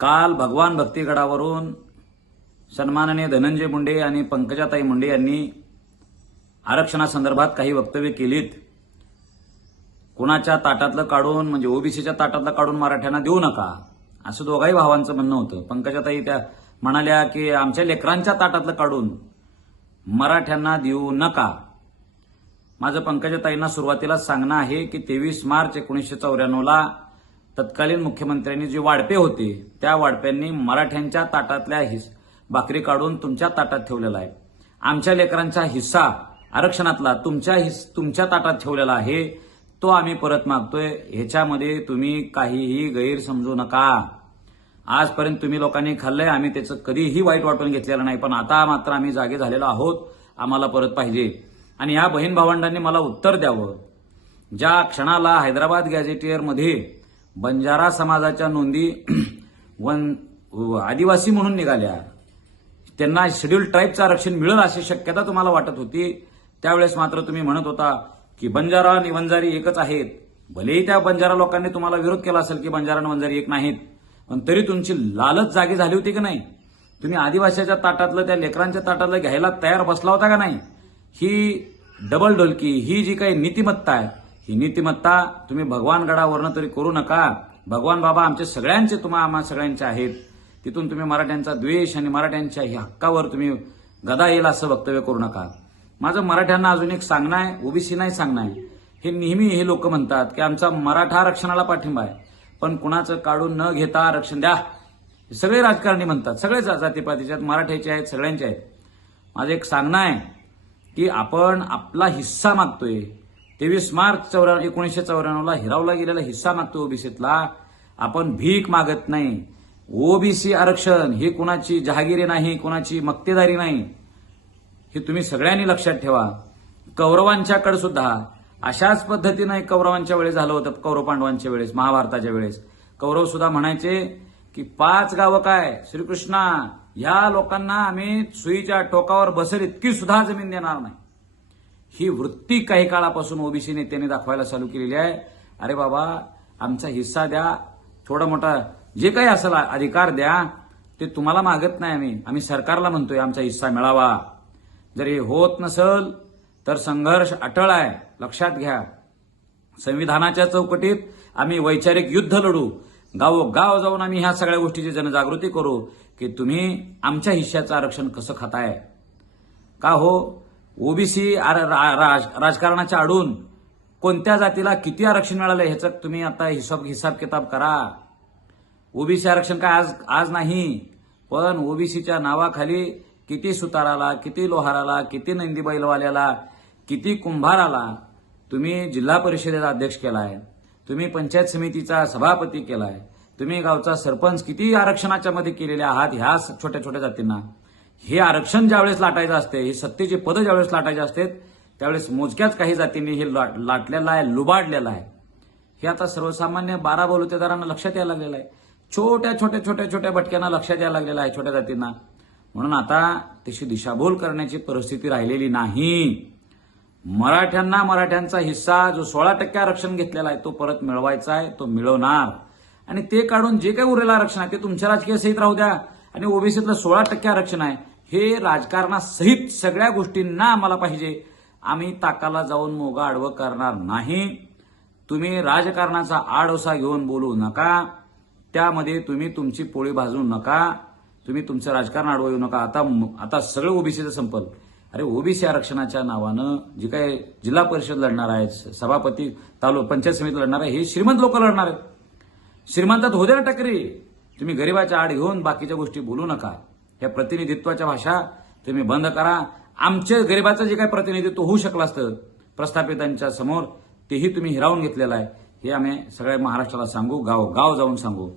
काल भगवान भक्तीगडावरून सन्माननीय धनंजय मुंडे आणि पंकजाताई मुंडे यांनी आरक्षणासंदर्भात काही वक्तव्य केलीत कुणाच्या ताटातलं काढून म्हणजे ओबीसीच्या ताटातलं काढून मराठ्यांना देऊ नका असं दोघाही भावांचं म्हणणं होतं पंकजाताई त्या म्हणाल्या की आमच्या लेकरांच्या ताटातलं काढून मराठ्यांना देऊ नका माझं पंकजाताईंना सुरुवातीला सांगणं आहे की तेवीस मार्च एकोणीसशे चौऱ्याण्णवला तत्कालीन मुख्यमंत्र्यांनी जे वाडपे होते त्या वाडप्यांनी मराठ्यांच्या ताटातल्या हिस भाकरी काढून तुमच्या ताटात ठेवलेला आहे आमच्या लेकरांचा हिस्सा आरक्षणातला तुमच्या हिस् तुमच्या ताटात ठेवलेला आहे तो आम्ही परत मागतोय ह्याच्यामध्ये तुम्ही काहीही गैर समजू नका आजपर्यंत तुम्ही लोकांनी खाल्लंय आम्ही त्याचं कधीही वाईट वाटून घेतलेलं नाही पण आता मात्र आम्ही जागे झालेलो आहोत आम्हाला परत पाहिजे आणि या बहीण भावंडांनी मला उत्तर द्यावं ज्या क्षणाला हैदराबाद गॅझेटियरमध्ये बंजारा समाजाच्या नोंदी वन आदिवासी म्हणून निघाल्या त्यांना शेड्यूल ट्राईबचं आरक्षण मिळेल अशी शक्यता तुम्हाला वाटत होती त्यावेळेस मात्र तुम्ही म्हणत होता की बंजारा आणि वंजारी एकच आहेत भलेही त्या बंजारा लोकांनी तुम्हाला विरोध केला असेल की बंजारा आणि वंजारी एक नाहीत पण तरी तुमची लालच जागी झाली होती की नाही तुम्ही आदिवासीच्या ताटातलं त्या लेकरांच्या ताटातलं घ्यायला तयार बसला होता का नाही ही डबल ढोलकी ही जी काही नीतिमत्ता आहे ही नीतिमत्ता तुम्ही भगवानगडावरनं तरी करू नका भगवान बाबा आमचे सगळ्यांचे तुम्हा आम्हा सगळ्यांचे आहेत तिथून तुम्ही मराठ्यांचा द्वेष आणि मराठ्यांच्या ह्या हक्कावर तुम्ही गदा येईल असं वक्तव्य करू नका माझं मराठ्यांना अजून एक सांगणं आहे ओबीसी नाही सांगणं आहे हे नेहमी हे लोक म्हणतात की आमचा मराठा आरक्षणाला पाठिंबा आहे पण कुणाचं काढून न घेता आरक्षण द्या सगळे राजकारणी म्हणतात सगळेच जातीपातीचे आहेत मराठ्याचे आहेत सगळ्यांचे आहेत माझं एक सांगणं आहे की आपण आपला हिस्सा मागतोय तेवीस मार्च चौऱ्याण्णव एकोणीसशे चौऱ्याण्णवला हिरावला गेलेला हिस्सा मागतो ओबीसीतला आपण भीक मागत नाही ओबीसी आरक्षण हे कुणाची जहागिरी नाही कुणाची मक्तेदारी नाही हे तुम्ही सगळ्यांनी लक्षात ठेवा कौरवांच्याकडे सुद्धा अशाच पद्धतीनं कौरवांच्या वेळेस झालं होतं कौरव पांडवांच्या वेळेस महाभारताच्या वेळेस कौरव सुद्धा म्हणायचे की पाच गावं काय श्रीकृष्णा या लोकांना आम्ही सुईच्या टोकावर बसेल इतकी सुद्धा जमीन देणार नाही ही वृत्ती काही काळापासून ओबीसी नेत्याने दाखवायला चालू केलेली आहे अरे बाबा आमचा हिस्सा द्या थोडा मोठा जे काही असेल अधिकार द्या ते तुम्हाला मागत नाही आम्ही आम्ही सरकारला म्हणतोय आमचा हिस्सा मिळावा जर हे होत नसल तर संघर्ष अटळ आहे लक्षात घ्या संविधानाच्या चौकटीत आम्ही वैचारिक युद्ध लढू गावोगाव जाऊन आम्ही ह्या सगळ्या गोष्टीची जनजागृती करू की तुम्ही आमच्या हिश्श्याचं आरक्षण कसं खाताय का हो ओबीसी राजकारणाच्या आडून कोणत्या जातीला किती आरक्षण मिळालं ह्याचं तुम्ही आता हिसाब हिसाब किताब करा ओबीसी आरक्षण काय आज आज नाही पण ओबीसीच्या नावाखाली किती सुताराला किती लोहाराला किती नंदी बैलवाल्याला किती कुंभाराला तुम्ही जिल्हा परिषदेचा अध्यक्ष केलाय तुम्ही पंचायत समितीचा सभापती केलाय तुम्ही गावचा सरपंच किती आरक्षणाच्या मध्ये केलेले आहात ह्या छोट्या छोट्या जातींना हे आरक्षण ज्यावेळेस लाटायचं असते हे सत्तेचे पदं ज्यावेळेस लाटायचे असते त्यावेळेस मोजक्याच काही जातींनी हे लाट लाटलेलं आहे लुबाडलेलं आहे हे आता सर्वसामान्य बारा बलुतेदारांना लक्षात यायला लागलेलं आहे छोट्या छोट्या छोट्या छोट्या भटक्यांना लक्षात यायला लागलेलं आहे छोट्या जातींना म्हणून आता तशी दिशाभूल करण्याची परिस्थिती राहिलेली नाही मराठ्यांना मराठ्यांचा हिस्सा जो सोळा टक्के आरक्षण घेतलेला आहे तो परत मिळवायचा आहे तो मिळवणार आणि ते काढून जे काही उरलेलं आरक्षण आहे ते तुमच्या राजकीय सहित राहू द्या आणि ओबीसीतलं सोळा टक्के आरक्षण आहे हे राजकारणासहित सगळ्या गोष्टींना आम्हाला पाहिजे आम्ही ताकाला जाऊन मोगा आडवं करणार नाही तुम्ही राजकारणाचा आडोसा घेऊन बोलू नका त्यामध्ये तुम्ही तुमची पोळी भाजू नका तुम्ही तुमचं राजकारण आडवं येऊ नका आता आता सगळं ओबीसीचं संपल अरे ओबीसी आरक्षणाच्या नावानं जी काय जिल्हा परिषद लढणार आहेत सभापती तालुका पंचायत समिती लढणार आहे हे श्रीमंत लोक लढणार आहेत श्रीमंतात होते ना टकरी तुम्ही गरिबाच्या आड घेऊन बाकीच्या गोष्टी बोलू नका या प्रतिनिधित्वाच्या भाषा तुम्ही बंद करा आमच्या गरिबाचं जे काही प्रतिनिधित्व होऊ शकलं असतं प्रस्थापितांच्या समोर तेही तुम्ही हिरावून घेतलेलं आहे हे आम्ही सगळ्या महाराष्ट्राला सांगू गाव गाव जाऊन सांगू